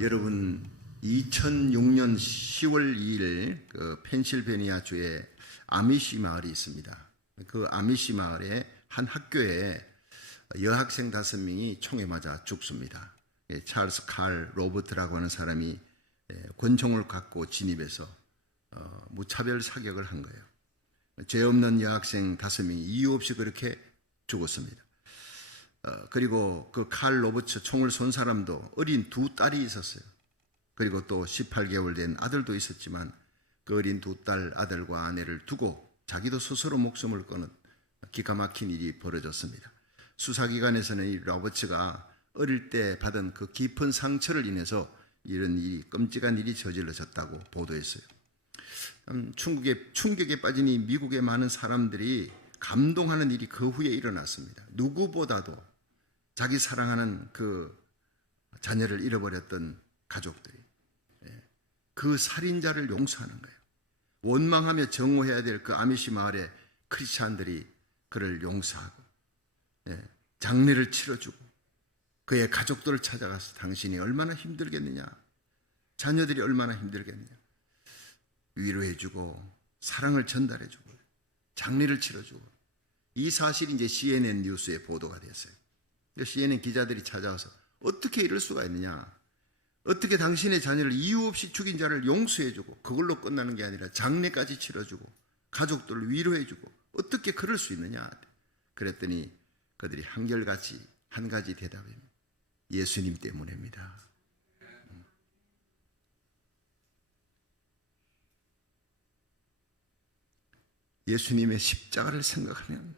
여러분 2006년 10월 2일 그 펜실베니아 주에 아미시 마을이 있습니다. 그 아미시 마을에 한 학교에 여학생 5명이 총에 맞아 죽습니다. 찰스 칼 로버트라고 하는 사람이 권총을 갖고 진입해서 무차별 사격을 한 거예요. 죄 없는 여학생 5명이 이유 없이 그렇게 죽었습니다. 그리고 그 칼 로버트 총을 쏜 사람도 어린 2딸이 있었어요. 그리고 또 18개월 된 아들도 있었지만 그 어린 2딸 아들과 아내를 두고 자기도 스스로 목숨을 끊은 기가 막힌 일이 벌어졌습니다. 수사기관에서는 이 로버츠가 어릴 때 받은 그 깊은 상처를 인해서 이런 일이 끔찍한 일이 저질러졌다고 보도했어요. 충격에 빠진 이 미국의 많은 사람들이 감동하는 일이 그 후에 일어났습니다. 누구보다도 자기 사랑하는 그 자녀를 잃어버렸던 가족들이 그 살인자를 용서하는 거예요. 원망하며 정오해야 될 그 아미시 마을의 크리스찬들이 그를 용서하고 장례를 치러주고 그의 가족들을 찾아가서 당신이 얼마나 힘들겠느냐, 자녀들이 얼마나 힘들겠느냐 위로해주고 사랑을 전달해주고 장례를 치러주고, 이 사실이 이제 CNN 뉴스에 보도가 됐어요. CNN 기자들이 찾아와서 어떻게 이럴 수가 있느냐, 어떻게 당신의 자녀를 이유 없이 죽인 자를 용서해주고 그걸로 끝나는 게 아니라 장례까지 치러주고 가족들을 위로해주고 어떻게 그럴 수 있느냐. 그랬더니 그들이 한결같이 한 가지 대답입니다. 예수님 때문입니다. 예수님의 십자가를 생각하면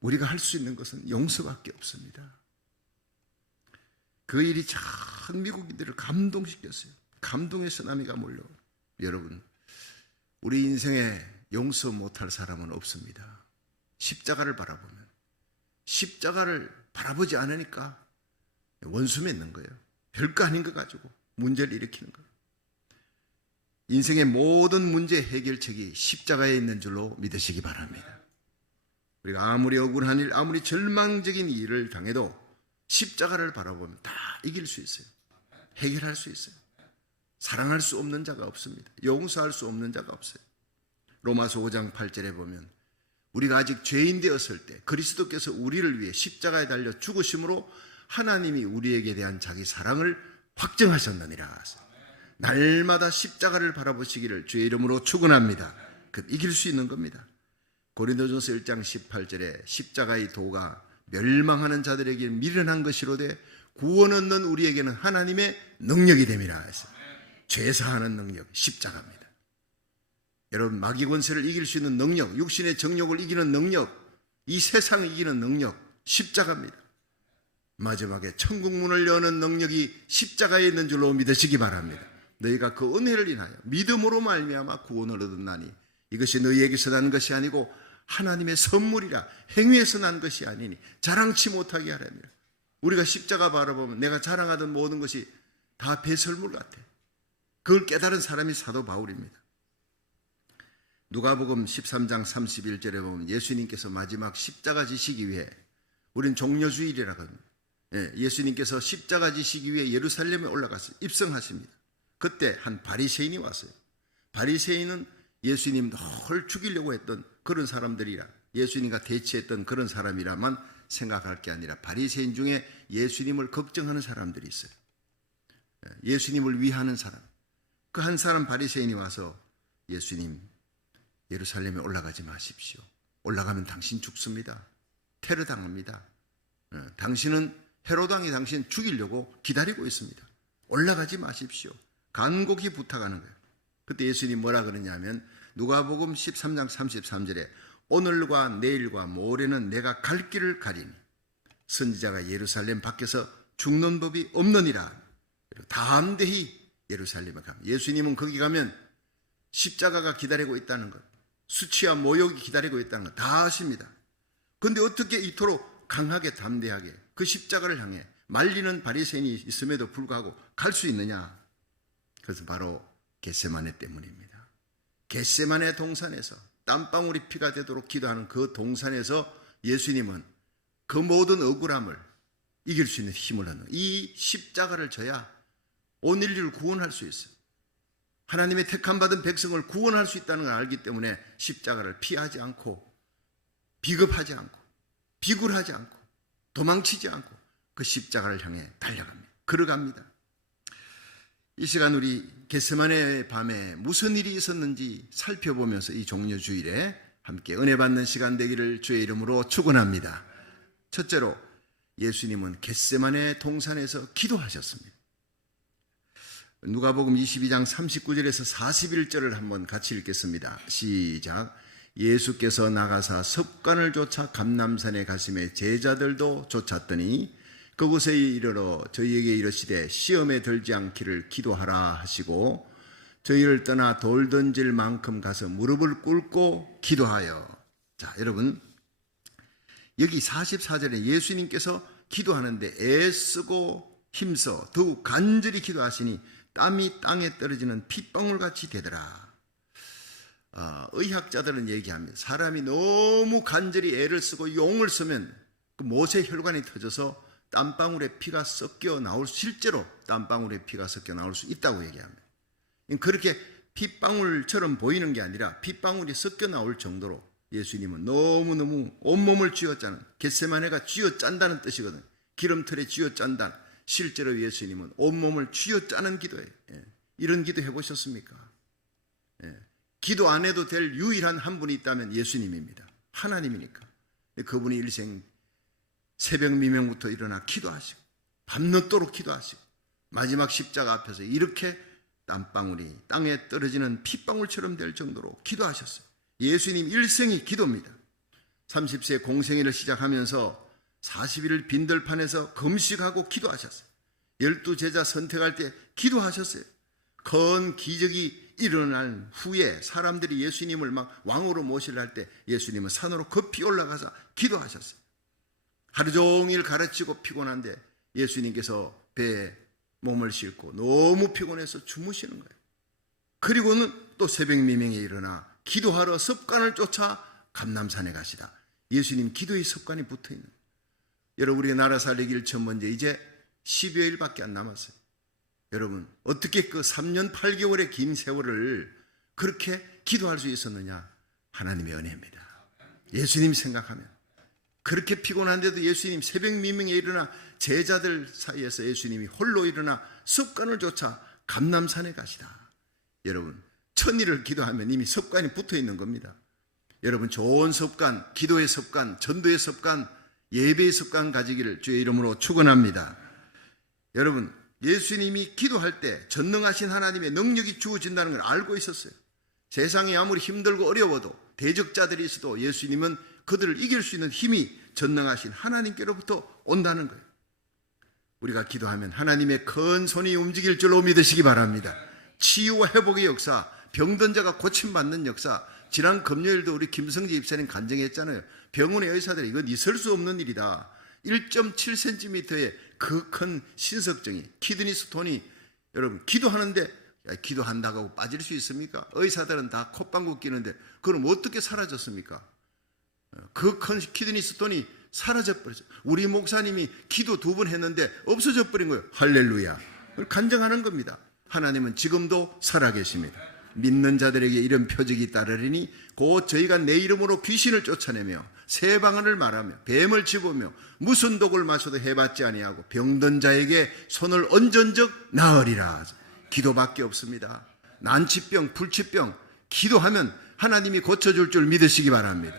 우리가 할 수 있는 것은 용서밖에 없습니다. 그 일이 전 미국인들을 감동시켰어요. 감동의 쓰나미가 몰려요. 여러분, 우리 인생에 용서 못할 사람은 없습니다. 십자가를 바라보면, 십자가를 바라보지 않으니까 원수 맺는 거예요. 별거 아닌 거 가지고 문제를 일으키는 거예요. 인생의 모든 문제 해결책이 십자가에 있는 줄로 믿으시기 바랍니다. 우리가 아무리 억울한 일, 아무리 절망적인 일을 당해도 십자가를 바라보면 다 이길 수 있어요. 해결할 수 있어요. 사랑할 수 없는 자가 없습니다. 용서할 수 없는 자가 없어요. 로마서 5장 8절에 보면 우리가 아직 죄인 되었을 때 그리스도께서 우리를 위해 십자가에 달려 죽으심으로 하나님이 우리에게 대한 자기 사랑을 확증하셨느니라. 날마다 십자가를 바라보시기를 주의 이름으로 축원합니다. 그 이길 수 있는 겁니다. 고린도전서 1장 18절에 십자가의 도가 멸망하는 자들에게 미련한 것이로되 구원 얻는 우리에게는 하나님의 능력이 됨이라 했어요. 죄사하는 능력, 십자가입니다. 여러분, 마귀 권세를 이길 수 있는 능력, 육신의 정욕을 이기는 능력, 이 세상을 이기는 능력, 십자가입니다. 마지막에 천국문을 여는 능력이 십자가에 있는 줄로 믿으시기 바랍니다. 너희가 그 은혜를 인하여 믿음으로 말미암아 구원을 얻었나니 이것이 너희에게서 난 것이 아니고 하나님의 선물이라, 행위에서 난 것이 아니니 자랑치 못하게 하랍니다. 우리가 십자가 바라보면 내가 자랑하던 모든 것이 다 배설물 같아. 그걸 깨달은 사람이 사도 바울입니다. 누가복음 13장 31절에 보면 예수님께서 마지막 십자가 지시기 위해, 우린 종려주일이라고 합니다. 예수님께서 십자가 지시기 위해 예루살렘에 올라가서 입성하십니다. 그때 한 바리새인이 왔어요. 바리새인은 예수님 널 죽이려고 했던 그런 사람들이라, 예수님과 대치했던 그런 사람이라만 생각할 게 아니라 바리새인 중에 예수님을 걱정하는 사람들이 있어요. 예수님을 위하는 사람. 그 한 사람 바리새인이 와서 예수님, 예루살렘에 올라가지 마십시오. 올라가면 당신 죽습니다. 테러 당합니다. 당신은 헤로당이 당신 죽이려고 기다리고 있습니다. 올라가지 마십시오. 간곡히 부탁하는 거예요. 그때 예수님 뭐라 그러냐면 누가복음 13장 33절에 오늘과 내일과 모레는 내가 갈 길을 가리니 선지자가 예루살렘 밖에서 죽는 법이 없느니라. 담대히 예루살렘에 가면, 예수님은 거기 가면 십자가가 기다리고 있다는 것, 수치와 모욕이 기다리고 있다는 것 다 아십니다. 그런데 어떻게 이토록 강하게 담대하게 그 십자가를 향해 말리는 바리새인이 있음에도 불구하고 갈 수 있느냐? 그것은 바로 겟세마네 때문입니다. 겟세마네 동산에서 땀방울이 피가 되도록 기도하는 그 동산에서 예수님은 그 모든 억울함을 이길 수 있는 힘을 얻는, 이 십자가를 져야 온 인류를 구원할 수 있어요. 하나님의 택함받은 백성을 구원할 수 있다는 걸 알기 때문에 십자가를 피하지 않고 비겁하지 않고 비굴하지 않고 도망치지 않고 그 십자가를 향해 달려갑니다. 걸어갑니다. 이 시간 우리 겟세마네 밤에 무슨 일이 있었는지 살펴보면서 이 종료주일에 함께 은혜 받는 시간 되기를 주의 이름으로 축원합니다. 첫째로 예수님은 겟세마네 동산에서 기도하셨습니다. 누가복음 22장 39절에서 41절을 한번 같이 읽겠습니다. 시작. 예수께서 나가사 섭관을 쫓아 감람산에 가시매 제자들도 쫓았더니 그곳에 이르러 저희에게 이르시되 시험에 들지 않기를 기도하라 하시고 저희를 떠나 돌 던질 만큼 가서 무릎을 꿇고 기도하여. 자, 여러분 여기 44절에 예수님께서 기도하는데 애쓰고 힘써 더욱 간절히 기도하시니 땀이 땅에 떨어지는 핏방울같이 되더라. 의학자들은 얘기합니다. 사람이 너무 간절히 애를 쓰고 용을 쓰면 그 모세 혈관이 터져서 땀방울에 피가 섞여 나올 실제로 땀방울에 피가 섞여 나올 수 있다고 얘기합니다. 그렇게 핏방울처럼 보이는 게 아니라 핏방울이 섞여 나올 정도로 예수님은 너무너무 온몸을 쥐어짜는, 겟세마네가 쥐어짠다는 뜻이거든요. 기름틀에 쥐어짠다. 실제로 예수님은 온몸을 쥐어짜는 기도예요. 이런 기도 해보셨습니까? 기도 안 해도 될 유일한 한 분이 있다면 예수님입니다. 하나님이니까. 그분이 일생 새벽 미명부터 일어나 기도하시고 밤늦도록 기도하시고 마지막 십자가 앞에서 이렇게 땀방울이 땅에 떨어지는 핏방울처럼 될 정도로 기도하셨어요. 예수님 일생이 기도입니다. 30세 공생애를 시작하면서 40일을 빈들판에서 금식하고 기도하셨어요. 12제자 선택할 때 기도하셨어요. 큰 기적이 일어난 후에 사람들이 예수님을 막 왕으로 모시려 할 때 예수님은 산으로 급히 올라가서 기도하셨어요. 하루 종일 가르치고 피곤한데 예수님께서 배에 몸을 싣고 너무 피곤해서 주무시는 거예요. 그리고는 또 새벽 미명에 일어나 기도하러 습관을 쫓아 감람산에 가시다. 예수님 기도의 습관이 붙어있는 거예요. 여러분 우리의 나라 살리기 1,000번째 이제 10여일밖에 안 남았어요. 여러분 어떻게 그 3년 8개월의 긴 세월을 그렇게 기도할 수 있었느냐? 하나님의 은혜입니다. 예수님 생각하면 그렇게 피곤한데도 예수님 새벽 미명에 일어나 제자들 사이에서 예수님이 홀로 일어나 습관을 쫓아 감람산에 가시다. 여러분 1000일을 기도하면 이미 습관이 붙어있는 겁니다. 여러분 좋은 습관, 기도의 습관, 전도의 습관, 예배의 습관 가지기를 주의 이름으로 축원합니다. 여러분 예수님이 기도할 때 전능하신 하나님의 능력이 주어진다는 걸 알고 있었어요. 세상이 아무리 힘들고 어려워도 대적자들이 있어도 예수님은 그들을 이길 수 있는 힘이 전능하신 하나님께로부터 온다는 거예요. 우리가 기도하면 하나님의 큰 손이 움직일 줄로 믿으시기 바랍니다. 치유와 회복의 역사, 병든 자가 고침받는 역사. 지난 금요일도 우리 김성재 집사님 간증했잖아요. 병원의 의사들이 이건 있을 수 없는 일이다. 1.7cm의 그 큰 신석정이 키드니 스톤이 여러분 기도하는데 기도한다고 빠질 수 있습니까? 의사들은 다 콧방구 끼는데 그럼 어떻게 사라졌습니까? 그 큰 키드니 스톤이 사라져버렸어요. 우리 목사님이 기도 2번 했는데 없어져 버린 거예요. 할렐루야. 그걸 간증하는 겁니다. 하나님은 지금도 살아계십니다. 믿는 자들에게 이런 표적이 따르리니 곧 저희가 내 이름으로 귀신을 쫓아내며 새 방언을 말하며 뱀을 집으며 무슨 독을 마셔도 해받지 아니하고 병든 자에게 손을 얹은 적 나으리라. 기도밖에 없습니다. 난치병, 불치병 기도하면 하나님이 고쳐줄 줄 믿으시기 바랍니다.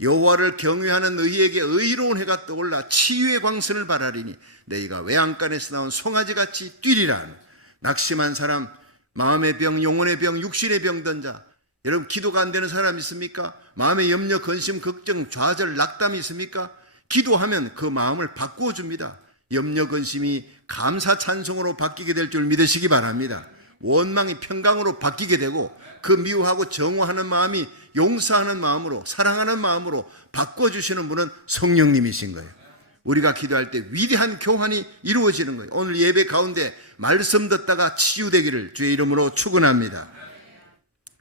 여호와를 경외하는 의에게 의로운 해가 떠올라 치유의 광선을 발하리니 너희가 외양간에서 나온 송아지같이 뛰리라. 낙심한 사람, 마음의 병, 영혼의 병, 육신의 병든 자, 여러분 기도가 안 되는 사람 있습니까? 마음의 염려, 근심, 걱정, 좌절, 낙담이 있습니까? 기도하면 그 마음을 바꾸어 줍니다. 염려, 근심이 감사, 찬송으로 바뀌게 될 줄 믿으시기 바랍니다. 원망이 평강으로 바뀌게 되고 그 미워하고 정오하는 마음이 용서하는 마음으로, 사랑하는 마음으로 바꿔주시는 분은 성령님이신 거예요. 우리가 기도할 때 위대한 교환이 이루어지는 거예요. 오늘 예배 가운데 말씀 듣다가 치유되기를 주의 이름으로 축원합니다.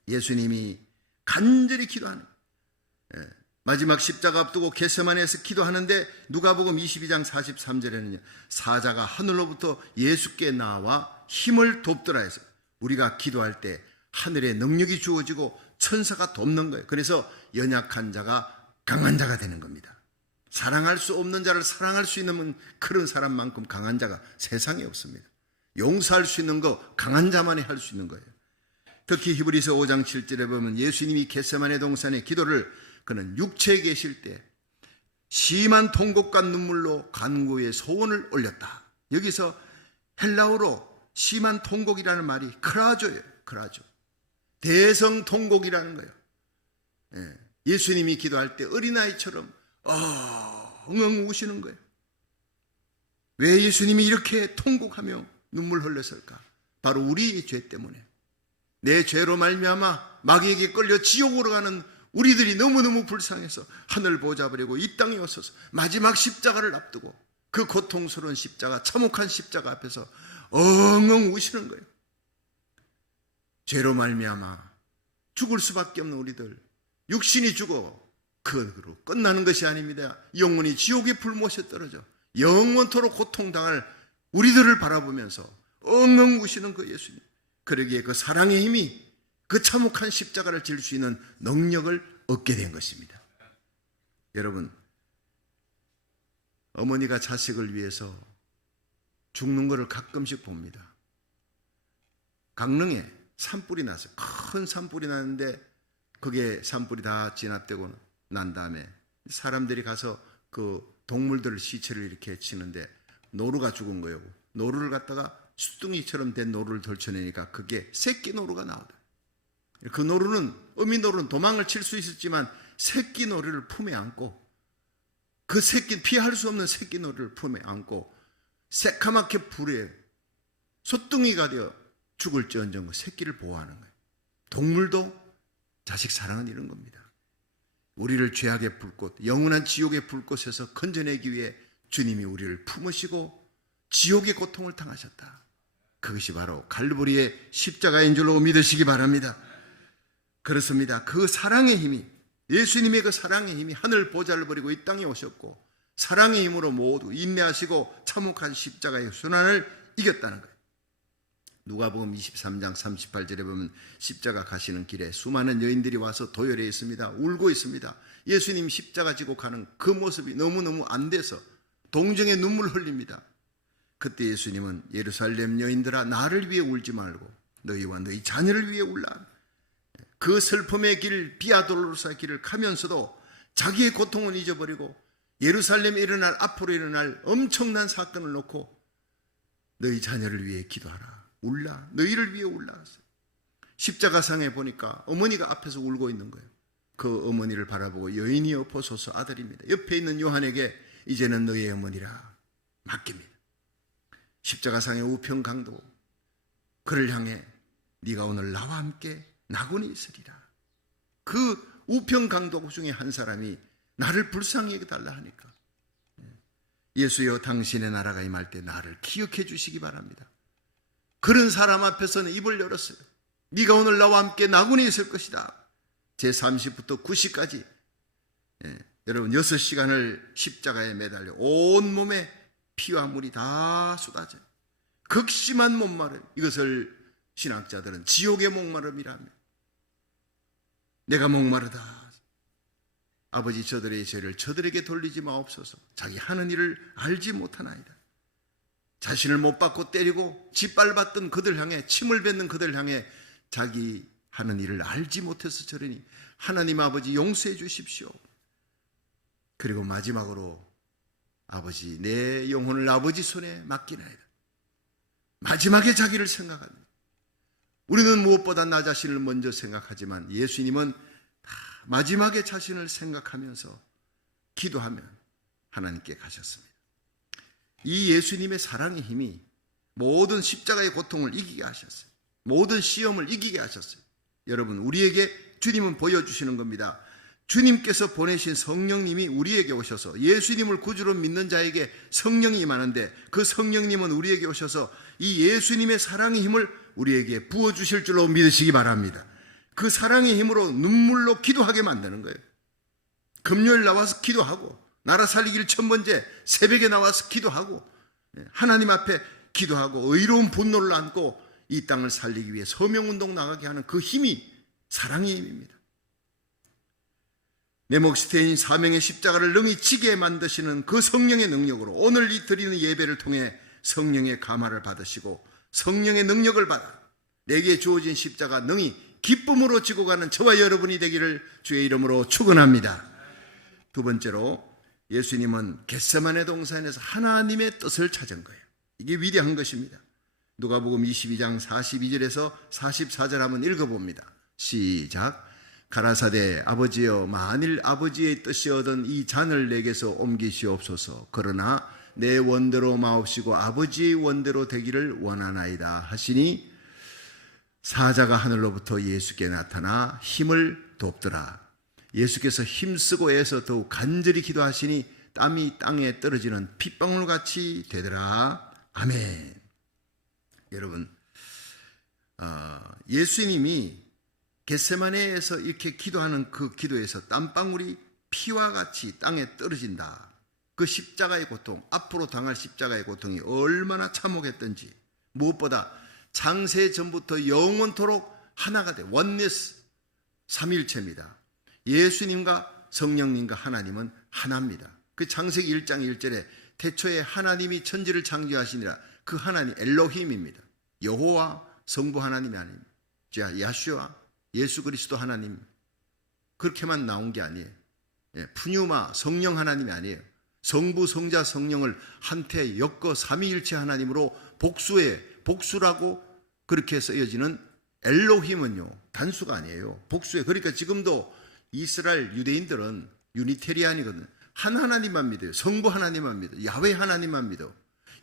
예수님이 간절히 기도하는 마지막 십자가 앞두고 겟세마네에서 기도하는데 누가복음 22장 43절에는요. 사자가 하늘로부터 예수께 나와 힘을 돕더라 해서 우리가 기도할 때 하늘의 능력이 주어지고 천사가 돕는 거예요. 그래서 연약한 자가 강한 자가 되는 겁니다. 사랑할 수 없는 자를 사랑할 수 있는 그런 사람만큼 강한 자가 세상에 없습니다. 용서할 수 있는 거 강한 자만이 할 수 있는 거예요. 특히 히브리서 5장 7절에 보면 예수님이 겟세마네 동산의 기도를 그는 육체에 계실 때 심한 통곡과 눈물로 간구의 소원을 올렸다. 여기서 헬라어로 심한 통곡이라는 말이 크라조예요. 크라조. 대성통곡이라는 거예요. 예수님이 기도할 때 어린아이처럼 엉엉 우시는 거예요. 왜 예수님이 이렇게 통곡하며 눈물 흘렸을까? 바로 우리의 죄 때문에. 내 죄로 말미암아 마귀에게 끌려 지옥으로 가는 우리들이 너무너무 불쌍해서 하늘 보좌버리고 이 땅에 오셔서 마지막 십자가를 앞두고 그 고통스러운 십자가, 참혹한 십자가 앞에서 엉엉 우시는 거예요. 죄로 말미암아 죽을 수밖에 없는 우리들, 육신이 죽어 그로 끝나는 것이 아닙니다. 영원히 지옥의 불못에 떨어져 영원토록 고통당할 우리들을 바라보면서 엉엉 우시는 그 예수님. 그러기에 그 사랑의 힘이 그 참혹한 십자가를 질 수 있는 능력을 얻게 된 것입니다. 여러분, 어머니가 자식을 위해서 죽는 것을 가끔씩 봅니다. 강릉에 산불이 났어요. 큰 산불이 났는데 그게 산불이 다 진압되고 난 다음에 사람들이 가서 그 동물들 시체를 이렇게 치는데 노루가 죽은 거예요. 노루를 갖다가 수뚱이처럼 된 노루를 덜쳐내니까 그게 새끼 노루가 나오다. 그 노루는, 어미 노루는 도망을 칠 수 있었지만 새끼 노루를 품에 안고, 그 새끼, 피할 수 없는 새끼 노루를 품에 안고 새카맣게 불에 소뚱이가 되어 죽을지언정 새끼를 보호하는 거예요. 동물도 자식 사랑은 이런 겁니다. 우리를 죄악의 불꽃, 영원한 지옥의 불꽃에서 건져내기 위해 주님이 우리를 품으시고 지옥의 고통을 당하셨다. 그것이 바로 갈보리의 십자가인 줄로 믿으시기 바랍니다. 그렇습니다. 그 사랑의 힘이, 예수님의 그 사랑의 힘이 하늘 보좌를 버리고 이 땅에 오셨고 사랑의 힘으로 모두 인내하시고 참혹한 십자가의 순환을 이겼다는 거예요. 누가복음 23장 38절에 보면 십자가 가시는 길에 수많은 여인들이 와서 도열해 있습니다. 울고 있습니다. 예수님 십자가 지고 가는 그 모습이 너무너무 안 돼서 동정의 눈물 흘립니다. 그때 예수님은 예루살렘 여인들아 나를 위해 울지 말고 너희와 너희 자녀를 위해 울라. 그 슬픔의 길, 비아돌로사의 길을 가면서도 자기의 고통을 잊어버리고 예루살렘에 일어날, 앞으로 일어날 엄청난 사건을 놓고 너희 자녀를 위해 기도하라. 울라. 너희를 위해 울라. 십자가상에 보니까 어머니가 앞에서 울고 있는 거예요. 그 어머니를 바라보고 여인이여 보소서 아들입니다. 옆에 있는 요한에게 이제는 너희 어머니라 맡깁니다. 십자가상의 우편 강도, 그를 향해 네가 오늘 나와 함께 나군이 있으리라. 그 우편 강도 중에 한 사람이 나를 불쌍히 여겨달라 하니까 예수여 당신의 나라가 임할 때 나를 기억해 주시기 바랍니다. 그런 사람 앞에서는 입을 열었어요. 네가 오늘 나와 함께 나군이 있을 것이다. 제30부터 90까지 여러분 6시간을 십자가에 매달려 온몸에 피와 물이 다 쏟아져요. 극심한 목마름, 이것을 신학자들은 지옥의 목마름이라 합니다. 내가 목마르다. 아버지 저들의 죄를 저들에게 돌리지 마옵소서. 자기 하는 일을 알지 못하나이다. 자신을 못 받고 때리고 짓밟았던 그들 향해, 침을 뱉는 그들 향해 자기 하는 일을 알지 못해서 저러니 하나님 아버지 용서해 주십시오. 그리고 마지막으로 아버지 내 영혼을 아버지 손에 맡기나이다. 마지막에 자기를 생각합니다. 우리는 무엇보다 나 자신을 먼저 생각하지만 예수님은 마지막에 자신을 생각하면서 기도하며 하나님께 가셨습니다. 이 예수님의 사랑의 힘이 모든 십자가의 고통을 이기게 하셨어요. 모든 시험을 이기게 하셨어요. 여러분, 우리에게 주님은 보여주시는 겁니다. 주님께서 보내신 성령님이 우리에게 오셔서 예수님을 구주로 믿는 자에게 성령이 임하는데 그 성령님은 우리에게 오셔서 이 예수님의 사랑의 힘을 우리에게 부어주실 줄로 믿으시기 바랍니다. 그 사랑의 힘으로 눈물로 기도하게 만드는 거예요. 금요일 나와서 기도하고, 나라 살리기를 첫 번째 새벽에 나와서 기도하고, 하나님 앞에 기도하고 의로운 분노를 안고 이 땅을 살리기 위해 서명운동 나가게 하는 그 힘이 사랑의 힘입니다. 내 몫이 되인 사명의 십자가를 능히 지게 만드시는 그 성령의 능력으로 오늘 이 드리는 예배를 통해 성령의 감화를 받으시고 성령의 능력을 받아 내게 주어진 십자가 능히 기쁨으로 지고 가는 저와 여러분이 되기를 주의 이름으로 축원합니다. 두 번째로 예수님은 겟세마네 동산에서 하나님의 뜻을 찾은 거예요. 이게 위대한 것입니다. 누가복음 22장 42절에서 44절 한번 읽어봅니다. 시작. 가라사대 아버지여 만일 아버지의 뜻이거든 이 잔을 내게서 옮기시옵소서. 그러나 내 원대로 마옵시고 아버지의 원대로 되기를 원하나이다 하시니 사자가 하늘로부터 예수께 나타나 힘을 돕더라. 예수께서 힘쓰고 애써 더욱 간절히 기도하시니 땀이 땅에 떨어지는 핏방울같이 되더라. 아멘. 여러분, 예수님이 겟세마네에서 이렇게 기도하는 그 기도에서 땀방울이 피와 같이 땅에 떨어진다. 그 십자가의 고통, 앞으로 당할 십자가의 고통이 얼마나 참혹했던지, 무엇보다 창세 전부터 영원토록 하나가 돼 원네스, 삼일체입니다. 예수님과 성령님과 하나님은 하나입니다. 그 창세기 1장 1절에 태초에 하나님이 천지를 창조하시니라. 그 하나님 엘로힘입니다. 여호와 성부 하나님이 아닙니다. 야슈아 예수 그리스도 하나님, 그렇게만 나온 게 아니에요. 푸뉴마 성령 하나님이 아니에요. 성부 성자 성령을 한테 엮어 삼위일체 하나님으로 복수라고 그렇게 쓰여지는 엘로힘은요 단수가 아니에요. 복수에. 그러니까 지금도 이스라엘 유대인들은 유니테리안이거든요. 한 하나님만 믿어요. 성부 하나님만 믿어요. 야훼 하나님만 믿어.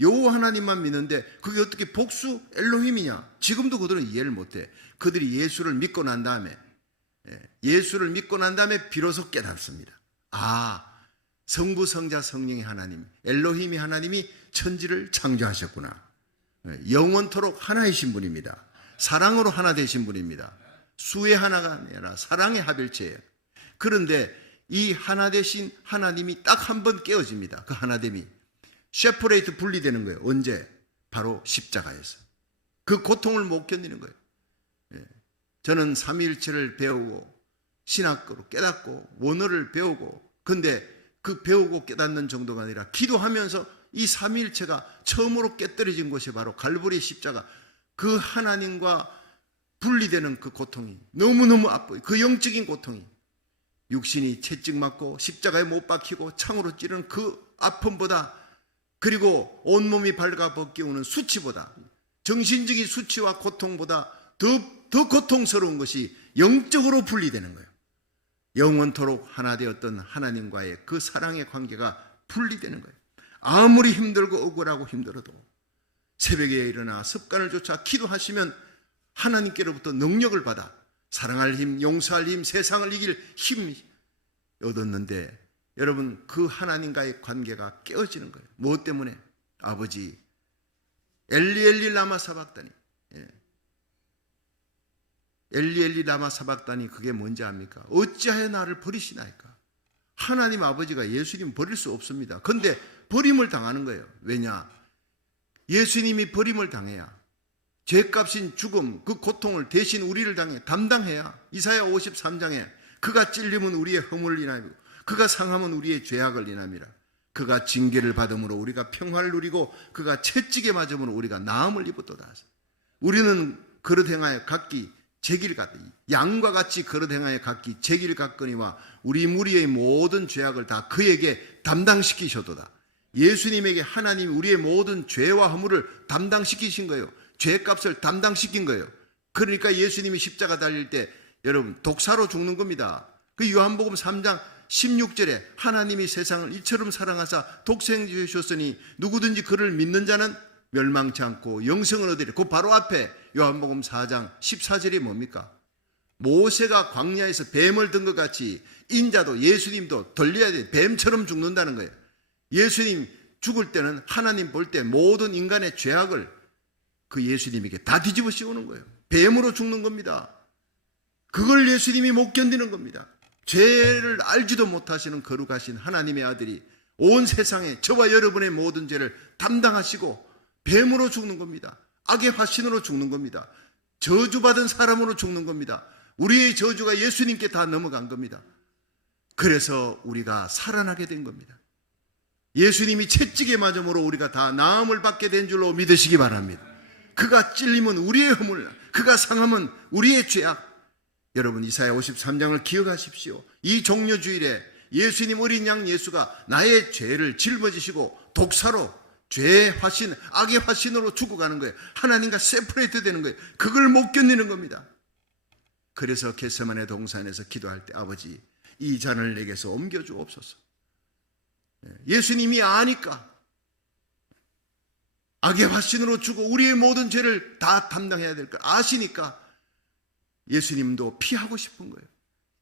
여호와 하나님만 믿는데 그게 어떻게 복수 엘로힘이냐? 지금도 그들은 이해를 못해. 그들이 예수를 믿고 난 다음에 비로소 깨닫습니다. 아, 성부 성자 성령의 하나님, 엘로힘이 하나님이 천지를 창조하셨구나. 영원토록 하나이신 분입니다. 사랑으로 하나 되신 분입니다. 수의 하나가 아니라 사랑의 합일체예요. 그런데 이 하나 되신 하나님이 딱 한 번 깨어집니다. 그 하나됨이 세퍼레이트 분리되는 거예요. 언제? 바로 십자가에서. 그 고통을 못 견디는 거예요. 저는 삼위일체를 배우고 신학으로 깨닫고 원어를 배우고, 근데 그 배우고 깨닫는 정도가 아니라 기도하면서 이 삼위일체가 처음으로 깨뜨려진 곳이 바로 갈보리 십자가, 그 하나님과 분리되는 그 고통이 너무너무 아파요. 그 영적인 고통이 육신이 채찍 맞고 십자가에 못 박히고 창으로 찌르는 그 아픔보다, 그리고 온몸이 발가벗기우는 수치보다, 정신적인 수치와 고통보다 더 고통스러운 것이 영적으로 분리되는 거예요. 영원토록 하나 되었던 하나님과의 그 사랑의 관계가 분리되는 거예요. 아무리 힘들고 억울하고 힘들어도 새벽에 일어나 습관을 쫓아 기도하시면 하나님께로부터 능력을 받아 사랑할 힘, 용서할 힘, 세상을 이길 힘 얻었는데, 여러분 그 하나님과의 관계가 깨어지는 거예요. 무엇 때문에? 아버지 엘리 엘리 라마 사박다니. 엘리 엘리 라마 사박다니, 그게 뭔지 압니까? 어찌하여 나를 버리시나이까? 하나님 아버지가 예수님 버릴 수 없습니다. 그런데 버림을 당하는 거예요. 왜냐? 예수님이 버림을 당해야, 죄값인 죽음, 그 고통을 대신 우리를 담당해야, 이사야 53장에 그가 찔림은 우리의 허물을 인하이고 그가 상함은 우리의 죄악을 인함이라. 그가 징계를 받음으로 우리가 평화를 누리고 그가 채찍에 맞음으로 우리가 나음을 입었도다. 우리는 그릇 행하여 각기 제길 갔더니, 양과 같이 그릇 행하여 각기 제길 갔거니와 우리 무리의 모든 죄악을 다 그에게 담당시키셨도다. 예수님에게 하나님이 우리의 모든 죄와 허물을 담당시키신 거예요. 죄값을 담당시킨 거예요. 그러니까 예수님이 십자가 달릴 때 여러분 독사로 죽는 겁니다. 그 요한복음 3장 16절에 하나님이 세상을 이처럼 사랑하사 독생을 주셨으니 누구든지 그를 믿는 자는 멸망치 않고 영생을 얻으리라. 그 바로 앞에 요한복음 4장 14절이 뭡니까? 모세가 광야에서 뱀을 든 것 같이 인자도, 예수님도 돌려야 돼. 뱀처럼 죽는다는 거예요. 예수님 죽을 때는 하나님 볼 때 모든 인간의 죄악을 그 예수님에게 다 뒤집어 씌우는 거예요. 뱀으로 죽는 겁니다. 그걸 예수님이 못 견디는 겁니다. 죄를 알지도 못하시는 거룩하신 하나님의 아들이 온 세상에 저와 여러분의 모든 죄를 담당하시고 뱀으로 죽는 겁니다. 악의 화신으로 죽는 겁니다. 저주받은 사람으로 죽는 겁니다. 우리의 저주가 예수님께 다 넘어간 겁니다. 그래서 우리가 살아나게 된 겁니다. 예수님이 채찍에 맞음으로 우리가 다 나음을 받게 된 줄로 믿으시기 바랍니다. 그가 찔림은 우리의 허물, 그가 상함은 우리의 죄악. 여러분, 이사야 53장을 기억하십시오. 이 종려주일에 예수님 어린 양 예수가 나의 죄를 짊어지시고 독사로 죄의 화신, 악의 화신으로 죽어가는 거예요. 하나님과 세퍼레이트 되는 거예요. 그걸 못 견디는 겁니다. 그래서 겟세마네 동산에서 기도할 때 아버지 이 잔을 내게서 옮겨주옵소서. 예수님이 아니까 악의 화신으로 죽어 우리의 모든 죄를 다 담당해야 될 걸 아시니까 예수님도 피하고 싶은 거예요.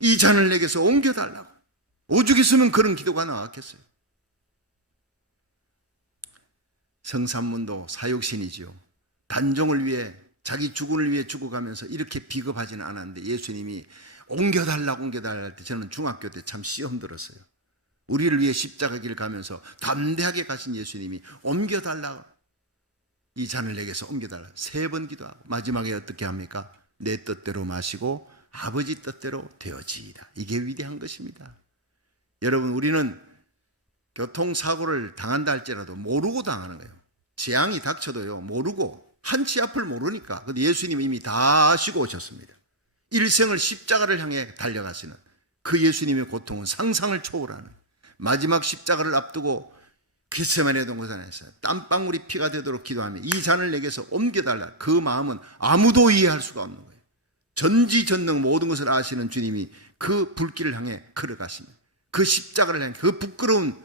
이 잔을 내게서 옮겨달라고. 오죽했으면 그런 기도가 나왔겠어요. 성삼문도 사육신이지요. 단종을 위해 자기 죽음을 위해 죽어가면서 이렇게 비겁하지는 않았는데 예수님이 옮겨달라고 할 때 저는 중학교 때 참 시험 들었어요. 우리를 위해 십자가 길 가면서 담대하게 가신 예수님이 옮겨달라, 이 잔을 내게서 옮겨달라 3번 기도하고 마지막에 어떻게 합니까? 내 뜻대로 마시고 아버지 뜻대로 되어지이다. 이게 위대한 것입니다. 여러분, 우리는 교통사고를 당한다 할지라도 모르고 당하는 거예요. 재앙이 닥쳐도요 모르고, 한치 앞을 모르니까. 근데 예수님이 이미 다 아시고 오셨습니다. 일생을 십자가를 향해 달려가시는 그 예수님의 고통은 상상을 초월하는, 마지막 십자가를 앞두고 겟세마네 동산에서 땀방울이 피가 되도록 기도하며 이 잔을 내게서 옮겨달라. 그 마음은 아무도 이해할 수가 없는 거예요. 전지전능 모든 것을 아시는 주님이 그 불길을 향해 걸어가십니다. 그 십자가를 향해, 그 부끄러운,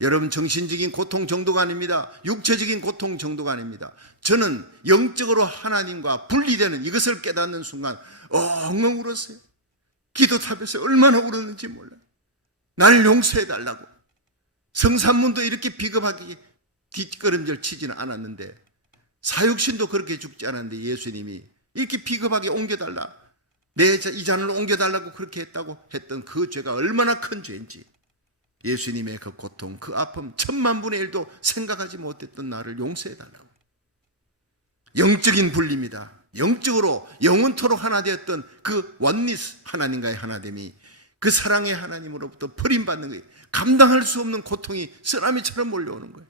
여러분 정신적인 고통 정도가 아닙니다. 육체적인 고통 정도가 아닙니다. 저는 영적으로 하나님과 분리되는 이것을 깨닫는 순간 엉엉 울었어요. 기도탑에서 얼마나 울었는지 몰라요. 나를 용서해달라고. 성삼문도 이렇게 비겁하게 뒷걸음질 치지는 않았는데, 사육신도 그렇게 죽지 않았는데 예수님이 이렇게 비겁하게 옮겨달라, 이 잔을 옮겨달라고 그렇게 했다고 했던 그 죄가 얼마나 큰 죄인지, 예수님의 그 고통, 그 아픔 1000만분의 1도 생각하지 못했던 나를 용서해달라고. 영적인 분리입니다. 영적으로 영원토록 하나 되었던 그 원리스, 하나님과의 하나됨이 그 사랑의 하나님으로부터 버림받는 거예요. 감당할 수 없는 고통이 쓰나미처럼 몰려오는 거예요.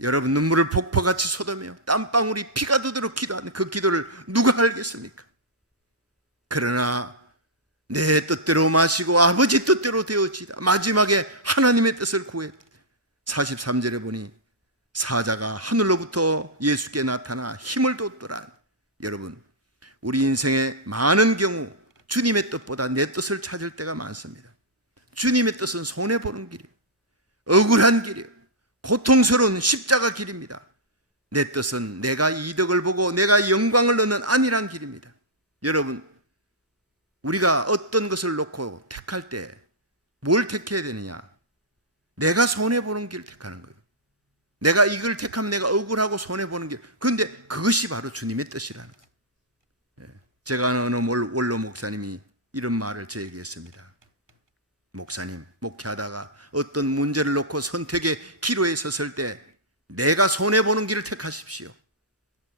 여러분, 눈물을 폭포같이 쏟으며 땀방울이 피가 되도록 기도하는 그 기도를 누가 알겠습니까? 그러나 내 뜻대로 마시고 아버지 뜻대로 되어지다. 마지막에 하나님의 뜻을 구해. 43절에 보니 사자가 하늘로부터 예수께 나타나 힘을 돋더라. 여러분, 우리 인생의 많은 경우 주님의 뜻보다 내 뜻을 찾을 때가 많습니다. 주님의 뜻은 손해보는 길이에요. 억울한 길이에요. 고통스러운 십자가 길입니다. 내 뜻은 내가 이득을 보고 내가 영광을 얻는 안일한 길입니다. 여러분, 우리가 어떤 것을 놓고 택할 때 뭘 택해야 되느냐? 내가 손해보는 길을 택하는 거예요. 내가 이걸 택하면 내가 억울하고 손해보는 길. 그런데 그것이 바로 주님의 뜻이라는 거예요. 제가 아는 어느 원로 목사님이 이런 말을 저에게 했습니다. 목사님, 목회하다가 어떤 문제를 놓고 선택의 기로에 섰을 때 내가 손해보는 길을 택하십시오.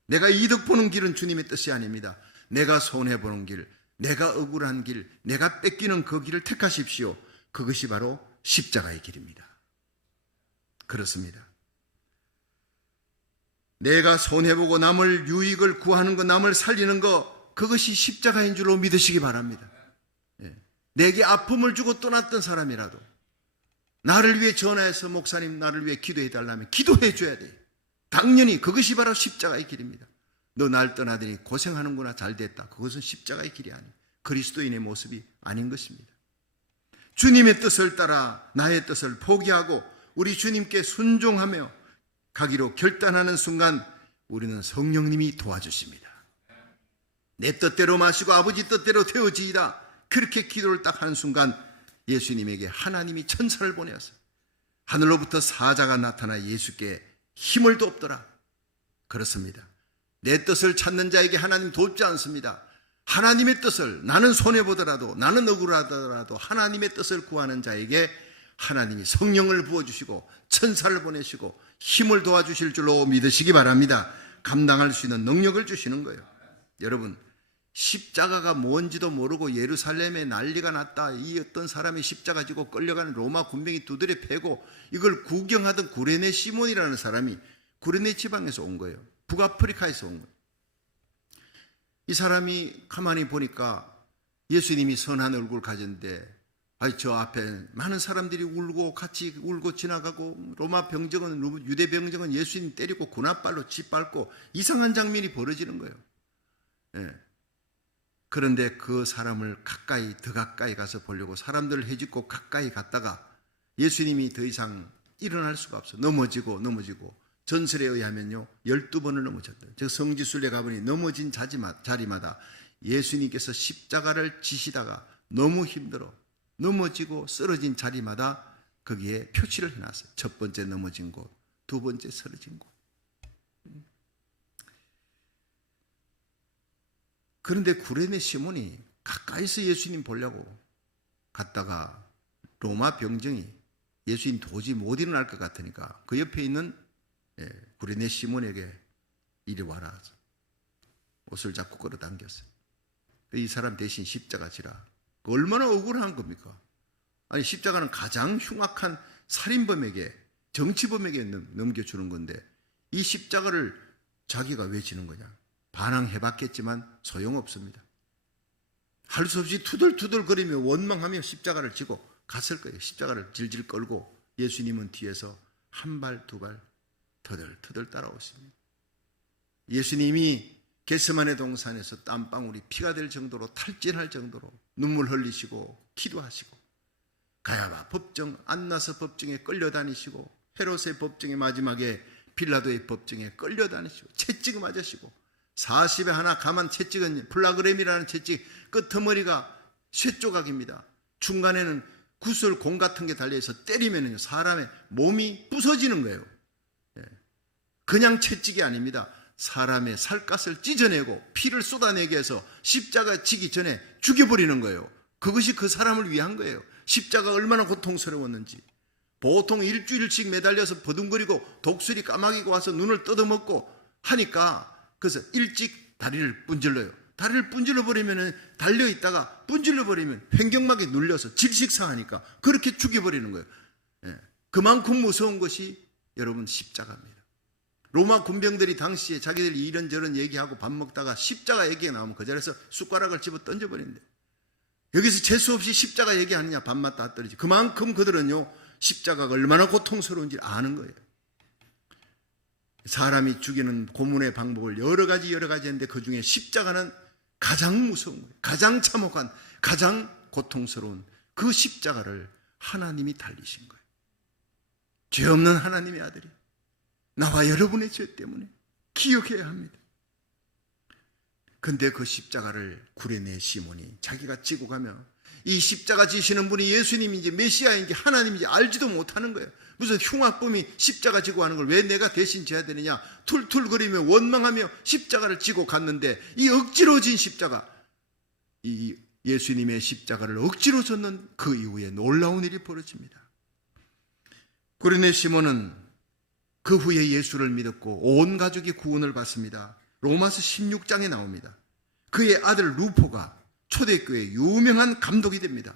내가 이득 보는 길은 주님의 뜻이 아닙니다. 내가 손해보는 길, 내가 억울한 길, 내가 뺏기는 그 길을 택하십시오. 그것이 바로 십자가의 길입니다. 그렇습니다. 내가 손해보고 남을 유익을 구하는 것, 남을 살리는 것, 그것이 십자가인 줄로 믿으시기 바랍니다. 내게 아픔을 주고 떠났던 사람이라도 나를 위해 전화해서 목사님 나를 위해 기도해 달라면 기도해 줘야 돼요. 당연히 그것이 바로 십자가의 길입니다. 너 날 떠나더니 고생하는구나, 잘됐다. 그것은 십자가의 길이 아니에요. 그리스도인의 모습이 아닌 것입니다. 주님의 뜻을 따라 나의 뜻을 포기하고 우리 주님께 순종하며 가기로 결단하는 순간 우리는 성령님이 도와주십니다. 내 뜻대로 마시고 아버지 뜻대로 되어지이다. 그렇게 기도를 딱 하는 순간 예수님에게 하나님이 천사를 보내었어요. 하늘로부터 사자가 나타나 예수께 힘을 돕더라. 그렇습니다. 내 뜻을 찾는 자에게 하나님 돕지 않습니다. 하나님의 뜻을, 나는 손해보더라도, 나는 억울하더라도 하나님의 뜻을 구하는 자에게 하나님이 성령을 부어주시고 천사를 보내시고 힘을 도와주실 줄로 믿으시기 바랍니다. 감당할 수 있는 능력을 주시는 거예요. 여러분, 십자가가 뭔지도 모르고 예루살렘에 난리가 났다. 이 어떤 사람이 십자가 지고 끌려가는 로마 군병이 두드려 패고 이걸 구경하던 구레네 시몬이라는 사람이 구레네 지방에서 온 거예요. 북아프리카에서 온 거예요. 이 사람이 가만히 보니까 예수님이 선한 얼굴 가졌는데 저 앞에 많은 사람들이 울고 같이 울고 지나가고 로마 병정은, 유대 병정은 예수님 때리고 군합발로 짓밟고 이상한 장면이 벌어지는 거예요. 예. 그런데 그 사람을 더 가까이 가서 보려고 사람들을 헤집고 가까이 갔다가 예수님이 더 이상 일어날 수가 없어. 넘어지고 전설에 의하면요 12번을 넘어졌다. 즉 성지순례 가보니 넘어진 자리마다 예수님께서 십자가를 지시다가 너무 힘들어 넘어지고 쓰러진 자리마다 거기에 표시를 해놨어요. 첫 번째 넘어진 곳, 두 번째 쓰러진 곳. 그런데 구레네 시몬이 가까이서 예수님 보려고 갔다가 로마 병정이 예수님 도저히 못 일어날 것 같으니까 그 옆에 있는 구레네 시몬에게 이리 와라 옷을 잡고 끌어당겼어요. 이 사람 대신 십자가 지라. 얼마나 억울한 겁니까? 아니 십자가는 가장 흉악한 살인범에게, 정치범에게 넘겨주는 건데 이 십자가를 자기가 왜 지는 거냐? 반항해봤겠지만 소용없습니다. 할 수 없이 투덜투덜거리며 원망하며 십자가를 지고 갔을 거예요. 십자가를 질질 끌고 예수님은 뒤에서 한 발 두 발 터덜터덜 따라오십니다. 예수님이 겟세마네 동산에서 땀방울이 피가 될 정도로 탈진할 정도로 눈물 흘리시고 기도하시고 가야바 법정, 안나서 법정에 끌려다니시고 헤롯의 법정에 마지막에 빌라도의 법정에 끌려다니시고 채찍을 맞으시고 40에 하나 감한 채찍은 플라그램이라는 채찍 끄트머리가 쇠조각입니다. 중간에는 구슬 공 같은 게 달려있어 때리면 사람의 몸이 부서지는 거예요. 그냥 채찍이 아닙니다. 사람의 살갗을 찢어내고 피를 쏟아내게 해서 십자가 지기 전에 죽여버리는 거예요. 그것이 그 사람을 위한 거예요. 십자가가 얼마나 고통스러웠는지. 보통 일주일씩 매달려서 버둥거리고 독수리 까마귀가 와서 눈을 뜯어먹고 하니까 그래서 일찍 다리를 분질러요. 다리를 분질러버리면 달려있다가 분질러버리면 횡격막에 눌려서 질식사하니까 그렇게 죽여버리는 거예요. 그만큼 무서운 것이 여러분 십자가입니다. 로마 군병들이 당시에 자기들이 이런저런 얘기하고 밥 먹다가 십자가 얘기가 나오면 그 자리에서 숟가락을 집어 던져버린대. 여기서 재수없이 십자가 얘기하느냐 밥맛 다 떨어지지. 그만큼 그들은요 십자가가 얼마나 고통스러운지 아는 거예요. 사람이 죽이는 고문의 방법을 여러 가지 했는데 그 중에 십자가는 가장 무서운 거예요. 가장 참혹한, 가장 고통스러운 그 십자가를 하나님이 달리신 거예요. 죄 없는 하나님의 아들이 나와 여러분의 죄 때문에 기억해야 합니다. 근데 그 십자가를 구레네 시몬이 자기가 지고 가며 이 십자가 지시는 분이 예수님인지 메시아인지 하나님인지 알지도 못하는 거예요. 무슨 흉악범이 십자가 지고 하는 걸 왜 내가 대신 져야 되느냐 툴툴거리며 원망하며 십자가를 지고 갔는데 이 억지로 진 십자가, 이 예수님의 십자가를 억지로 졌는 그 이후에 놀라운 일이 벌어집니다. 구레네 시몬은 그 후에 예수를 믿었고 온 가족이 구원을 받습니다. 로마서 16장에 나옵니다. 그의 아들 루포가 초대교회 유명한 감독이 됩니다.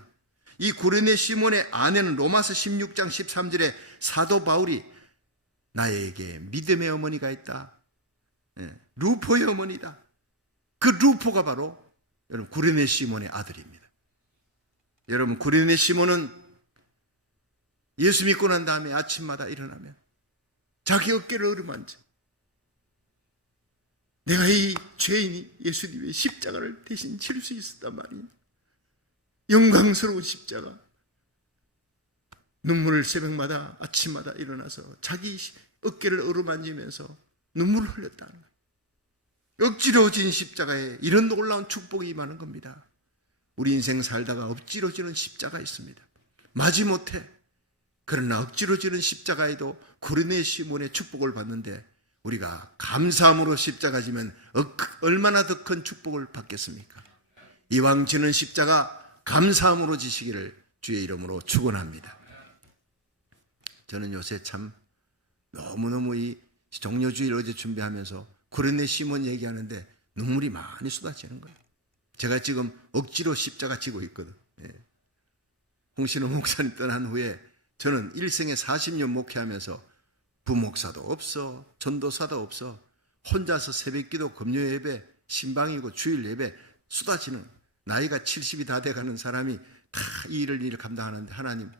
이 구레네 시몬의 아내는 로마서 16장 13절에 사도 바울이 나에게 믿음의 어머니가 있다. 루포의 어머니다. 그 루포가 바로 여러분 구레네 시몬의 아들입니다. 여러분 구레네 시몬은 예수 믿고 난 다음에 아침마다 일어나면 자기 어깨를 어루만져 내가 이 죄인이 예수님의 십자가를 대신 칠 수 있었단 말이야. 영광스러운 십자가. 눈물을 새벽마다 아침마다 일어나서 자기 어깨를 어루만지면서 눈물을 흘렸다는 거예요. 억지로 진 십자가에 이런 놀라운 축복이 임하는 겁니다. 우리 인생 살다가 억지로 지는 십자가 있습니다. 마지못해 그러나 억지로 지는 십자가에도 구레네 시몬의 축복을 받는데 우리가 감사함으로 십자가 지면 얼마나 더 큰 축복을 받겠습니까? 이왕 지는 십자가 감사함으로 지시기를 주의 이름으로 축원합니다. 저는 요새 참 너무너무 이 종려주일 어제 준비하면서 구레네 시몬 얘기하는데 눈물이 많이 쏟아지는 거예요. 제가 지금 억지로 십자가 지고 있거든. 홍신호 목사님 떠난 후에 저는 일생에 40년 목회하면서 부목사도 없어, 전도사도 없어, 혼자서 새벽기도, 금요예배, 신방이고 주일 예배 쏟아지는, 나이가 70이 다 돼가는 사람이 다 이 일을 감당하는데 하나님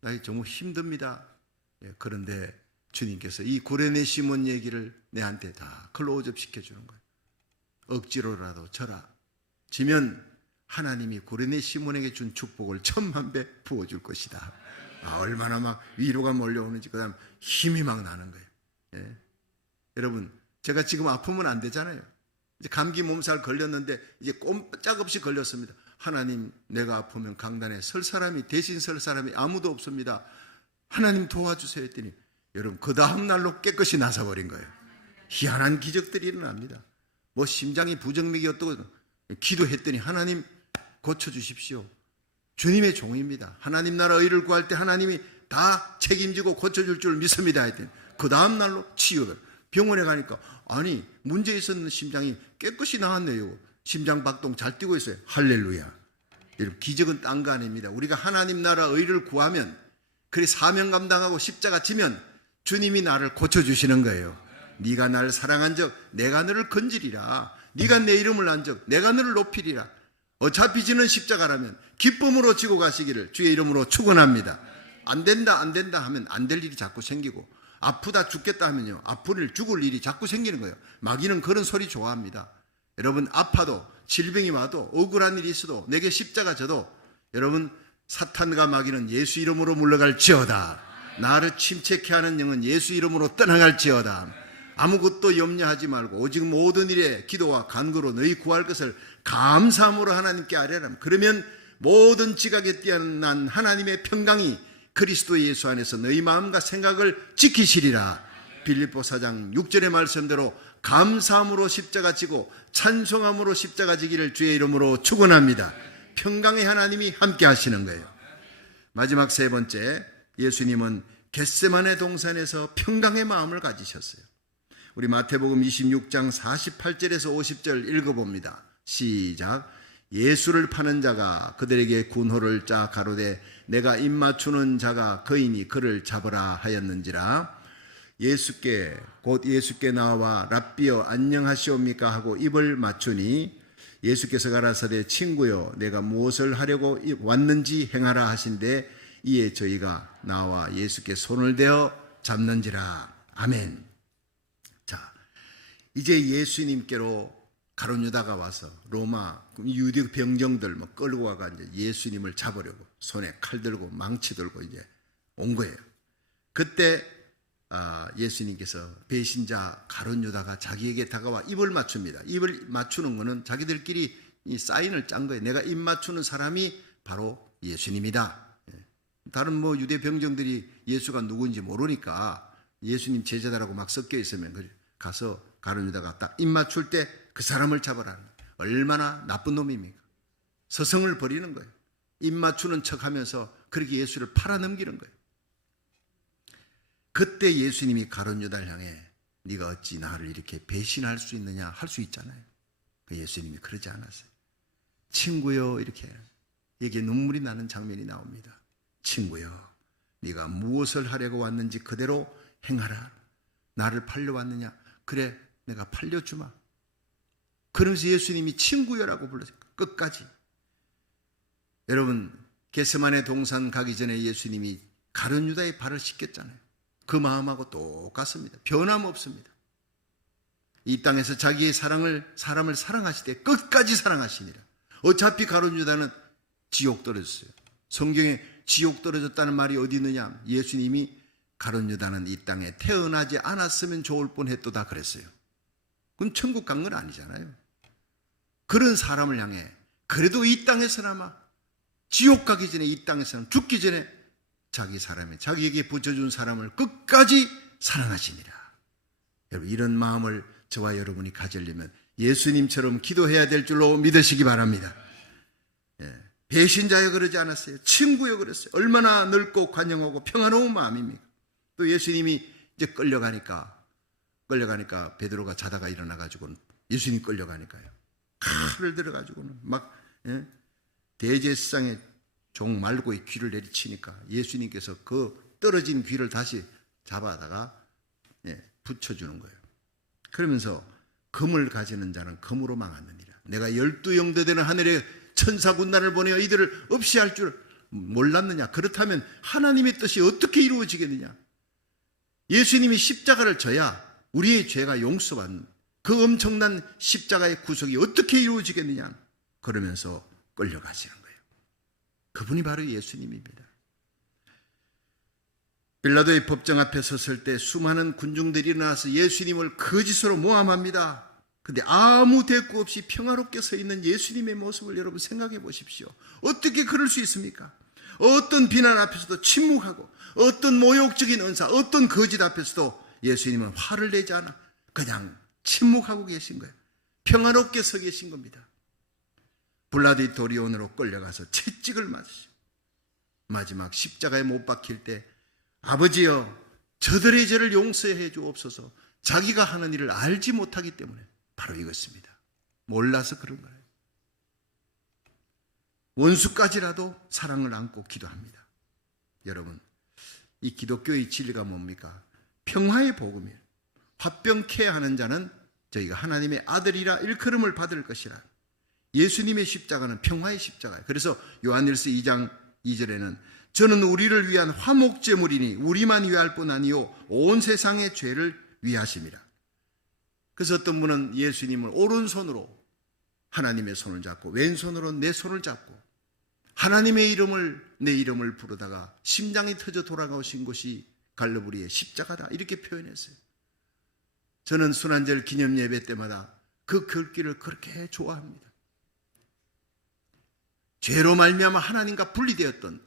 나 정말 힘듭니다. 그런데 주님께서 이 구레네 시몬 얘기를 내한테 다 클로즈업 시켜주는 거예요. 억지로라도 져라. 지면 하나님이 구레네 시몬에게 준 축복을 1000만배 부어줄 것이다. 얼마나 막 위로가 몰려오는지, 그 다음 힘이 막 나는 거예요. 여러분, 제가 지금 아프면 안 되잖아요. 이제 감기 몸살 걸렸는데 이제 꼼짝없이 걸렸습니다. 하나님, 내가 아프면 강단에 설 사람이, 대신 설 사람이 아무도 없습니다. 하나님 도와주세요 했더니 여러분 그 다음 날로 깨끗이 나서버린 거예요. 희한한 기적들이 일어납니다. 뭐 심장이 부정맥이었다고 기도했더니 하나님 고쳐주십시오. 주님의 종입니다. 하나님 나라 의를 구할 때 하나님이 다 책임지고 고쳐줄 줄 믿습니다 했더니 그 다음 날로 치유를. 병원에 가니까 아니 문제 있었는 심장이 깨끗이 나왔네요. 심장 박동 잘 뛰고 있어요. 할렐루야. 여러분 기적은 딴 거 아닙니다. 우리가 하나님 나라 의를 구하면, 그리 사명 감당하고 십자가 지면 주님이 나를 고쳐주시는 거예요. 네가 나를 사랑한 적 내가 너를 건지리라. 네가 내 이름을 안 적 내가 너를 높이리라. 어차피 지는 십자가라면 기쁨으로 지고 가시기를 주의 이름으로 축원합니다. 안 된다 안 된다 하면 안 될 일이 자꾸 생기고, 아프다 죽겠다 하면요 아플 죽을 일이 자꾸 생기는 거예요. 마귀는 그런 소리 좋아합니다. 여러분 아파도 질병이 와도 억울한 일이 있어도 내게 십자가 져도 여러분 사탄과 마귀는 예수 이름으로 물러갈지어다. 나를 침체케 하는 영은 예수 이름으로 떠나갈지어다. 아무것도 염려하지 말고 오직 모든 일에 기도와 간구로 너희 구할 것을 감사함으로 하나님께 아뢰라. 그러면 모든 지각에 뛰어난 하나님의 평강이 그리스도 예수 안에서 너희 마음과 생각을 지키시리라. 빌립보 4장 6절의 말씀대로 감사함으로 십자가 지고 찬송함으로 십자가 지기를 주의 이름으로 축원합니다. 평강의 하나님이 함께 하시는 거예요. 마지막 세 번째, 예수님은 겟세마네 동산에서 평강의 마음을 가지셨어요. 우리 마태복음 26장 48절에서 50절 읽어봅니다. 시작. 예수를 파는 자가 그들에게 군호를 짜 가로되 내가 입 맞추는 자가 거이니 그를 잡으라 하였는지라. 곧 예수께 나와 랍비여 안녕하시옵니까 하고 입을 맞추니 예수께서 가라사대 친구여 내가 무엇을 하려고 왔는지 행하라 하신대 이에 저희가 나와 예수께 손을 대어 잡는지라. 아멘. 자, 이제 예수님께로 가룟 유다가 와서 로마 유대 병정들 끌고 와가 이제 예수님을 잡으려고 손에 칼 들고 망치 들고 이제 온 거예요. 그때 예수님께서 배신자 가룟 유다가 자기에게 다가와 입을 맞춥니다. 입을 맞추는 거는 자기들끼리 이 사인을 짠 거예요. 내가 입 맞추는 사람이 바로 예수님이다. 다른 유대 병정들이 예수가 누구인지 모르니까 예수님 제자들하고 막 섞여 있으면 가서 가룟 유다가 딱 입 맞출 때 그 사람을 잡아라. 얼마나 나쁜 놈입니까? 서성을 버리는 거예요. 입 맞추는 척하면서 그렇게 예수를 팔아넘기는 거예요. 그때 예수님이 가룟 유다를 향해 네가 어찌 나를 이렇게 배신할 수 있느냐 할 수 있잖아요. 예수님이 그러지 않았어요. 친구여 이렇게 여기에 눈물이 나는 장면이 나옵니다. 친구여 네가 무엇을 하려고 왔는지 그대로 행하라. 나를 팔려왔느냐? 그래 내가 팔려주마. 그러면서 예수님이 친구여라고 불렀어요. 끝까지. 여러분 겟세마네 동산 가기 전에 예수님이 가룟 유다의 발을 씻겼잖아요. 그 마음하고 똑같습니다. 변함없습니다. 이 땅에서 자기의 사람을 사랑하실 때 끝까지 사랑하시니라. 어차피 가룟 유다는 지옥 떨어졌어요. 성경에 지옥 떨어졌다는 말이 어디 있느냐? 예수님이 가룟 유다는 이 땅에 태어나지 않았으면 좋을 뻔했도다 그랬어요. 그건 천국 간 건 아니잖아요. 그런 사람을 향해 그래도 이 땅에서나마 지옥 가기 전에 이 땅에서는 죽기 전에 자기에게 붙여준 사람을 끝까지 사랑하시니라. 여러분 이런 마음을 저와 여러분이 가지려면 예수님처럼 기도해야 될 줄로 믿으시기 바랍니다. 배신자여 그러지 않았어요. 친구여 그랬어요. 얼마나 넓고 관영하고 평화로운 마음입니까? 또 예수님이 이제 끌려가니까 베드로가 자다가 일어나가지고는 예수님 끌려가니까요. 칼을 들어가지고는 막 대제사장의 종 말고의 귀를 내리치니까 예수님께서 그 떨어진 귀를 다시 잡아다가 붙여주는 거예요. 그러면서 금을 가지는 자는 금으로 망하느니라. 내가 12영대 되는 하늘의 천사 군단을 보내어 이들을 없이 할 줄 몰랐느냐. 그렇다면 하나님의 뜻이 어떻게 이루어지겠느냐. 예수님이 십자가를 져야 우리의 죄가 용서받는 그 엄청난 십자가의 구속이 어떻게 이루어지겠느냐. 그러면서 끌려가시는 거예요. 그분이 바로 예수님입니다. 빌라도의 법정 앞에 섰을 때 수많은 군중들이 일어나서 예수님을 거짓으로 모함합니다. 근데 아무 대꾸 없이 평화롭게 서 있는 예수님의 모습을 여러분 생각해 보십시오. 어떻게 그럴 수 있습니까? 어떤 비난 앞에서도 침묵하고, 어떤 모욕적인 은사, 어떤 거짓 앞에서도 예수님은 화를 내지 않아 그냥 침묵하고 계신 거예요. 평화롭게 서 계신 겁니다. 블라디토리온으로 끌려가서 채찍을 맞으시고, 마지막 십자가에 못 박힐 때 아버지여 저들의 죄를 용서해 주옵소서. 자기가 하는 일을 알지 못하기 때문에 바로 이것입니다. 몰라서 그런 거예요. 원수까지라도 사랑을 안고 기도합니다. 여러분, 이 기독교의 진리가 뭡니까? 평화의 복음이에요. 화병케 하는 자는 저희가 하나님의 아들이라 일컬음을 받을 것이라. 예수님의 십자가는 평화의 십자가예요. 그래서 요한일서 2장 2절에는 저는 우리를 위한 화목제물이니 우리만 위할 뿐 아니요 온 세상의 죄를 위하심이라. 그래서 어떤 분은 예수님을 오른손으로 하나님의 손을 잡고 왼손으로 내 손을 잡고 하나님의 이름을 내 이름을 부르다가 심장이 터져 돌아가신 곳이 갈르브리의 십자가다 이렇게 표현했어요. 저는 순환절 기념 예배 때마다 그 글귀를 그렇게 좋아합니다. 죄로 말미암아 하나님과 분리되었던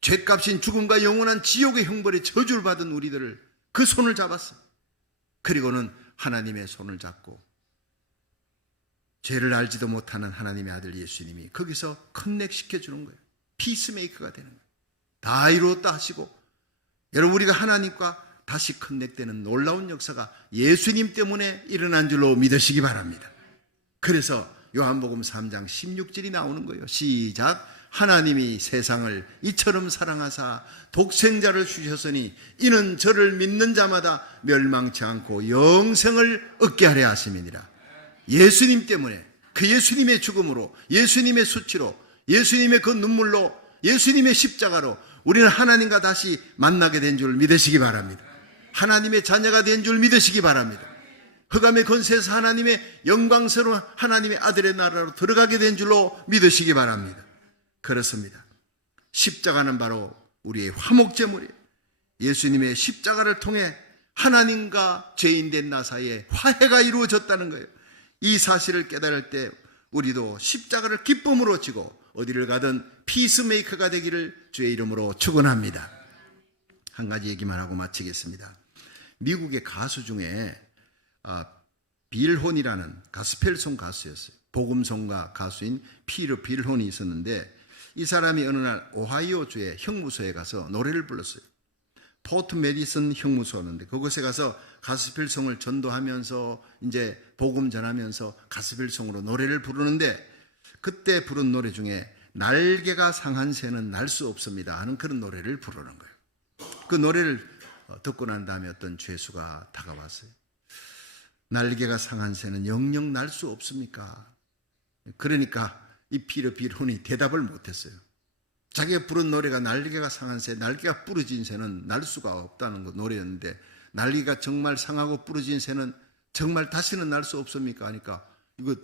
죄값인 죽음과 영원한 지옥의 형벌에 저주를 받은 우리들을 그 손을 잡았어요. 그리고는 하나님의 손을 잡고 죄를 알지도 못하는 하나님의 아들 예수님이 거기서 커넥시켜 주는 거예요. 피스메이커가 되는 거예요. 다 이루었다 하시고, 여러분 우리가 하나님과 다시 커넥되는 놀라운 역사가 예수님 때문에 일어난 줄로 믿으시기 바랍니다. 그래서 요한복음 3장 16절이 나오는 거예요. 시작. 하나님이 세상을 이처럼 사랑하사 독생자를 주셨으니 이는 저를 믿는 자마다 멸망치 않고 영생을 얻게 하려 하심이니라. 예수님 때문에, 그 예수님의 죽음으로, 예수님의 수치로, 예수님의 그 눈물로, 예수님의 십자가로 우리는 하나님과 다시 만나게 된 줄 믿으시기 바랍니다. 하나님의 자녀가 된 줄 믿으시기 바랍니다. 흑암의 권세에서 하나님의 영광스러운 하나님의 아들의 나라로 들어가게 된 줄로 믿으시기 바랍니다. 그렇습니다. 십자가는 바로 우리의 화목제물이에요. 예수님의 십자가를 통해 하나님과 죄인된 나 사이에 화해가 이루어졌다는 거예요. 이 사실을 깨달을 때 우리도 십자가를 기쁨으로 지고 어디를 가든 피스메이커가 되기를 주의 이름으로 축원합니다. 한 가지 얘기만 하고 마치겠습니다. 미국의 가수 중에 빌혼이라는 가스펠송 가수였어요. 복음성가 가수인 피터 빌혼이 있었는데 이 사람이 어느 날 오하이오주의 형무소에 가서 노래를 불렀어요. 포트 메디슨 형무소였는데 그곳에 가서 가스펠송을 전도하면서 이제 복음 전하면서 가스펠송으로 노래를 부르는데 그때 부른 노래 중에 날개가 상한 새는 날 수 없습니다 하는 그런 노래를 부르는 거예요. 그 노래를 듣고 난 다음에 어떤 죄수가 다가왔어요. 날개가 상한 새는 영영 날 수 없습니까? 그러니까 이 피터 빌혼이 대답을 못했어요. 자기가 부른 노래가 날개가 상한 새, 날개가 부러진 새는 날 수가 없다는 거 노래였는데 날개가 정말 상하고 부러진 새는 정말 다시는 날 수 없습니까? 하니까 이거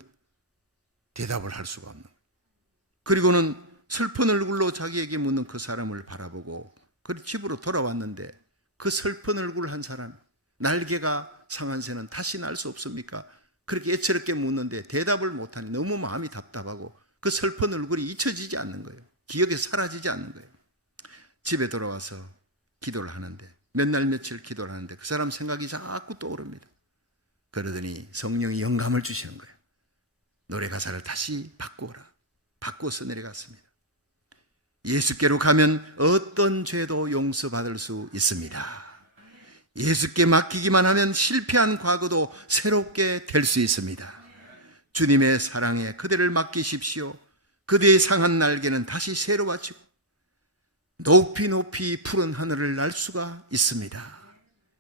대답을 할 수가 없는 거예요. 그리고는 슬픈 얼굴로 자기에게 묻는 그 사람을 바라보고 그 집으로 돌아왔는데 그 슬픈 얼굴 한 사람, 날개가 상한 새는 다시 날 수 없습니까? 그렇게 애처롭게 묻는데 대답을 못하니 너무 마음이 답답하고 그 슬픈 얼굴이 잊혀지지 않는 거예요. 기억에 사라지지 않는 거예요. 집에 돌아와서 기도를 하는데 몇 날 며칠 기도를 하는데 그 사람 생각이 자꾸 떠오릅니다. 그러더니 성령이 영감을 주시는 거예요. 노래 가사를 다시 바꾸어라. 바꿔서 내려갔습니다. 예수께로 가면 어떤 죄도 용서받을 수 있습니다. 예수께 맡기기만 하면 실패한 과거도 새롭게 될 수 있습니다. 주님의 사랑에 그대를 맡기십시오. 그대의 상한 날개는 다시 새로워지고 높이 높이 푸른 하늘을 날 수가 있습니다.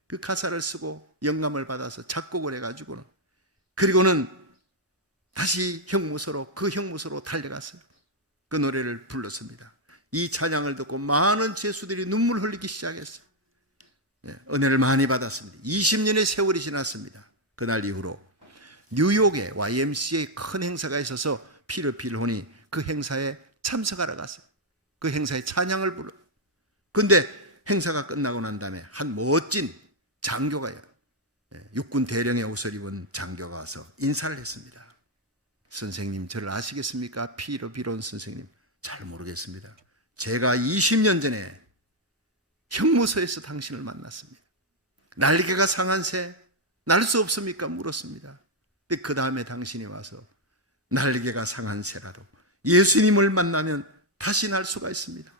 그 가사를 쓰고 영감을 받아서 작곡을 해가지고는, 그리고는 다시 그 형무소로 달려갔어요. 그 노래를 불렀습니다. 이 찬양을 듣고 많은 제수들이 눈물 흘리기 시작했어요. 은혜를 많이 받았습니다. 20년의 세월이 지났습니다. 그날 이후로 뉴욕에 YMCA 큰 행사가 있어서 피터 필혼이 그 행사에 참석하러 갔어요. 그 행사에 찬양을 불러. 근데 행사가 끝나고 난 다음에 한 멋진 장교가요, 육군 대령의 옷을 입은 장교가 와서 인사를 했습니다. 선생님, 저를 아시겠습니까? 피터 필혼 선생님. 잘 모르겠습니다. 제가 20년 전에 형무소에서 당신을 만났습니다. 날개가 상한 새 날 수 없습니까? 물었습니다. 근데 그 다음에 당신이 와서 날개가 상한 새라도 예수님을 만나면 다시 날 수가 있습니다.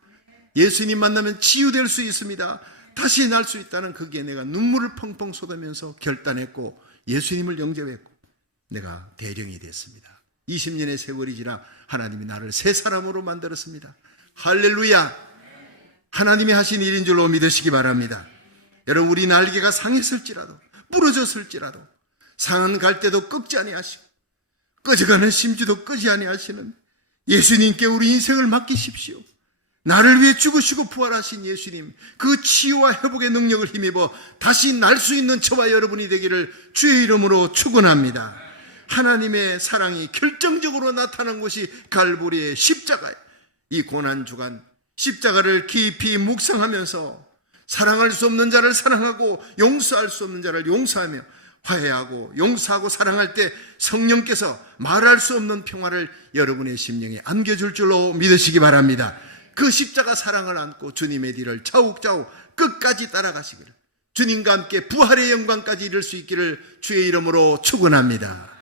예수님 만나면 치유될 수 있습니다. 다시 날 수 있다는 거기에 내가 눈물을 펑펑 쏟으면서 결단했고 예수님을 영접했고 내가 대령이 됐습니다. 20년의 세월이 지나 하나님이 나를 새 사람으로 만들었습니다. 할렐루야! 하나님이 하신 일인 줄로 믿으시기 바랍니다. 여러분, 우리 날개가 상했을지라도, 부러졌을지라도 상한 갈 때도 꺾지 아니하시고 꺼져가는 심지도 끄지 아니하시는 예수님께 우리 인생을 맡기십시오. 나를 위해 죽으시고 부활하신 예수님, 그 치유와 회복의 능력을 힘입어 다시 날 수 있는 저와 여러분이 되기를 주의 이름으로 축원합니다. 하나님의 사랑이 결정적으로 나타난 곳이 갈보리의 십자가예요. 이 고난주간 십자가를 깊이 묵상하면서 사랑할 수 없는 자를 사랑하고 용서할 수 없는 자를 용서하며 화해하고 용서하고 사랑할 때 성령께서 말할 수 없는 평화를 여러분의 심령에 안겨줄 줄로 믿으시기 바랍니다. 그 십자가 사랑을 안고 주님의 뒤를 차욱차욱 끝까지 따라가시기를, 주님과 함께 부활의 영광까지 이룰 수 있기를 주의 이름으로 축원합니다.